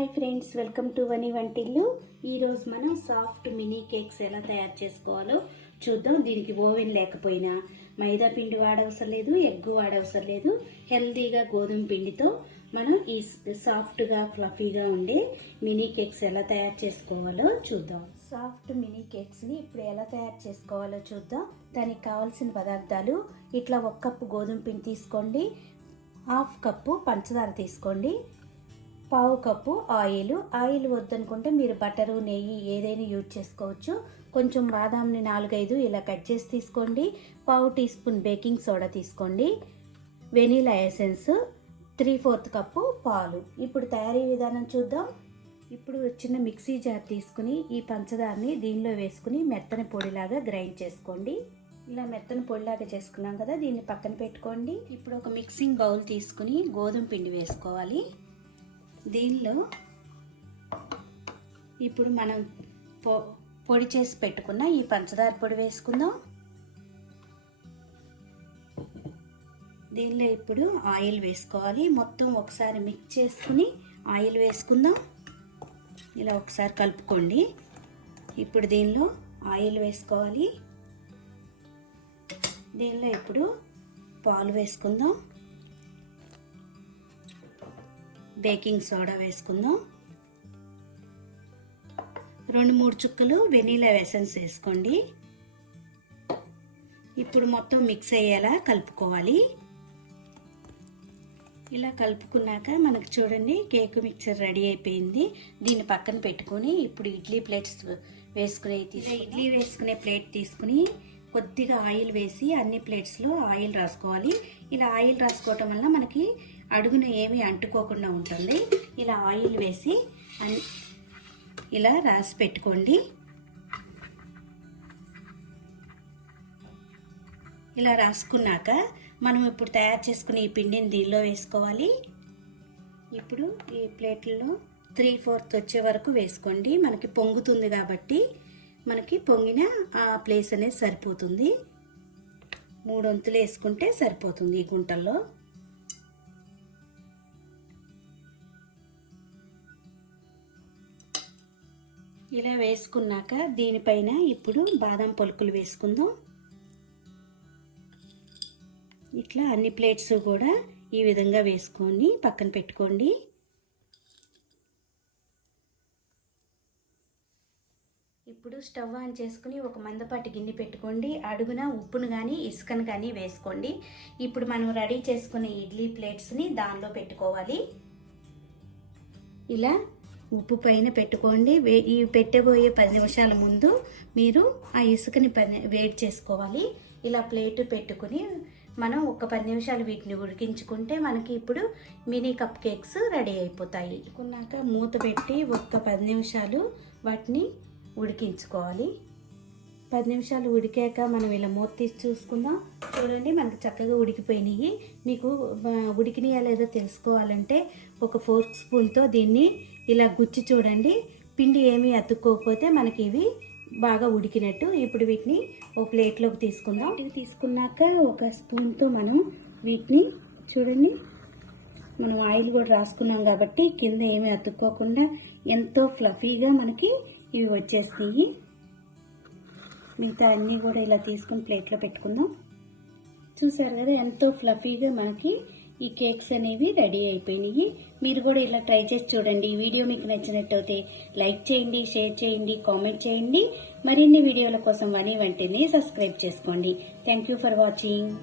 Hi friends, welcome to వని వంటిల్లు. ఈరోజు మనం సాఫ్ట్ మినీ కేక్స్ ఎలా తయారు చేసుకోవాలో చూద్దాం. దీనికి ఓవెన్ లేకపోయినా మైదా పిండి వాడవసరం లేదు, ఎగ్గు వాడవసరం లేదు. హెల్తీగా గోధుమ పిండితో మనం ఈ సాఫ్ట్గా ఫ్లఫీగా ఉండే మినీ కేక్స్ ఎలా తయారు చేసుకోవాలో చూద్దాం. సాఫ్ట్ మినీ కేక్స్ని ఇప్పుడు ఎలా తయారు చేసుకోవాలో చూద్దాం. దానికి కావాల్సిన పదార్థాలు ఇట్లా 1 కప్పు గోధుమ పిండి తీసుకోండి, 1/2 కప్పు పంచదార తీసుకోండి, 1/2 కప్పు ఆయిల్ వద్దనుకుంటే మీరు బటరు, నెయ్యి ఏదైనా యూజ్ చేసుకోవచ్చు. కొంచెం బాదాంని 4-5 ఇలా కట్ చేసి తీసుకోండి. 1/2 టీ స్పూన్ బేకింగ్ సోడా తీసుకోండి, వెనీలా ఎసెన్స్, 3/4 కప్పు పాలు. ఇప్పుడు తయారీ విధానం చూద్దాం. ఇప్పుడు చిన్న మిక్సీ జార్ తీసుకుని ఈ పంచదారని దీనిలో వేసుకుని మెత్తని పొడిలాగా గ్రైండ్ చేసుకోండి. ఇలా మెత్తని పొడిలాగా చేసుకున్నాం కదా, దీన్ని పక్కన పెట్టుకోండి. ఇప్పుడు ఒక మిక్సింగ్ బౌల్ తీసుకుని గోధుమ పిండి వేసుకోవాలి. దీనిలో ఇప్పుడు మనం పొడి చేసి పెట్టుకున్న ఈ పంచదార పొడి వేసుకుందాం. దీనిలో ఇప్పుడు ఆయిల్ వేసుకోవాలి. మొత్తం ఒకసారి మిక్స్ చేసుకుని ఆయిల్ వేసుకుందాం. ఇలా ఒకసారి కలుపుకోండి. ఇప్పుడు దీనిలో ఆయిల్ వేసుకోవాలి. దీనిలో ఇప్పుడు పాలు వేసుకుందాం, బేకింగ్ సోడా వేసుకుందాం, 2-3 చుక్కలు వెనీలా ఎసెన్స్ వేసుకోండి. ఇప్పుడు మొత్తం మిక్స్ అయ్యేలా కలుపుకోవాలి. ఇలా కలుపుకున్నాక మనకు చూడండి కేక్ మిక్చర్ రెడీ అయిపోయింది. దీన్ని పక్కన పెట్టుకొని ఇప్పుడు ఇడ్లీ ప్లేట్స్ ఇడ్లీ వేసుకునే ప్లేట్ తీసుకుని కొద్దిగా ఆయిల్ వేసి అన్ని ప్లేట్స్లో ఆయిల్ రాసుకోవాలి. ఇలా ఆయిల్ రాసుకోవటం వల్ల మనకి అడుగున ఏమీ అంటుకోకుండా ఉంటుంది. ఇలా ఆయిల్ వేసి ఇలా రాసి పెట్టుకోండి. ఇలా రాసుకున్నాక మనం ఇప్పుడు తయారు చేసుకునే ఈ పిండిని దీనిలో వేసుకోవాలి. ఇప్పుడు ఈ ప్లేట్లలో 3/4 వచ్చే వరకు వేసుకోండి. మనకి పొంగుతుంది కాబట్టి మనకి పొంగిన ఆ ప్లేస్ అనేది సరిపోతుంది. 3 వంతులు వేసుకుంటే సరిపోతుంది ఈ గుంటల్లో. ఇలా వేసుకున్నాక దీనిపైన ఇప్పుడు బాదం పలుకులు వేసుకుందాం. ఇట్లా అన్ని ప్లేట్స్ కూడా ఈ విధంగా వేసుకొని పక్కన పెట్టుకోండి. ఇప్పుడు స్టవ్ ఆన్ చేసుకుని ఒక మందపాటి గిన్నె పెట్టుకోండి. అడుగున ఉప్పును కానీ ఇసుకను కానీ వేసుకోండి. ఇప్పుడు మనం రెడీ చేసుకునే ఇడ్లీ ప్లేట్స్ని దానిలో పెట్టుకోవాలి. ఇలా ఉప్పు పైన పెట్టుకోండి. ఈ పెట్టబోయే 10 నిమిషాల ముందు మీరు ఆ ఇసుకని వేడి చేసుకోవాలి. ఇలా ప్లేట్ పెట్టుకుని మనం ఒక 10 నిమిషాలు వీటిని ఉడికించుకుంటే మనకి ఇప్పుడు మినీ కప్ కేక్స్ రెడీ అయిపోతాయి. కొన్నాక మూత పెట్టి ఒక 10 నిమిషాలు వాటిని ఉడికించుకోవాలి. 10 నిమిషాలు ఉడికాక మనం ఇలా మూత తీసి చూసుకుందాం. చూడండి మనకి చక్కగా ఉడికిపోయినాయి. మీకు ఉడికినాయా లేదో తెలుసుకోవాలంటే ఒక ఫోర్క్ స్పూన్తో దీన్ని ఇలా గుచ్చి చూడండి. పిండి ఏమీ అతుక్కోకపోతే మనకి ఇవి బాగా ఉడికినట్టు. ఇప్పుడు వీటిని ఒక ప్లేట్లోకి తీసుకుందాం. ఇవి తీసుకున్నాక ఒక స్పూన్తో మనం వీటిని చూడండి, మనం ఆయిల్ కూడా రాసుకున్నాం కాబట్టి కింద ఏమీ అతుక్కోకుండా ఎంతో ఫ్లఫీగా మనకి ఇవి వచ్చేస్తాయి. మిగతా అన్నీ కూడా ఇలా తీసుకుని ప్లేట్లో పెట్టుకుందాం. చూసారు కదా ఎంతో ఫ్లఫీగా మనకి ఈ కేక్స్ అనేవి రెడీ అయిపోయినాయి. మీరు కూడా ఇలా ట్రై చేసి చూడండి. ఈ వీడియో మీకు నచ్చినట్టయితే లైక్ చేయండి, షేర్ చేయండి, కామెంట్ చేయండి. మరిన్ని వీడియోల కోసం వని వంటిని సబ్స్క్రైబ్ చేసుకోండి. Thank you for watching.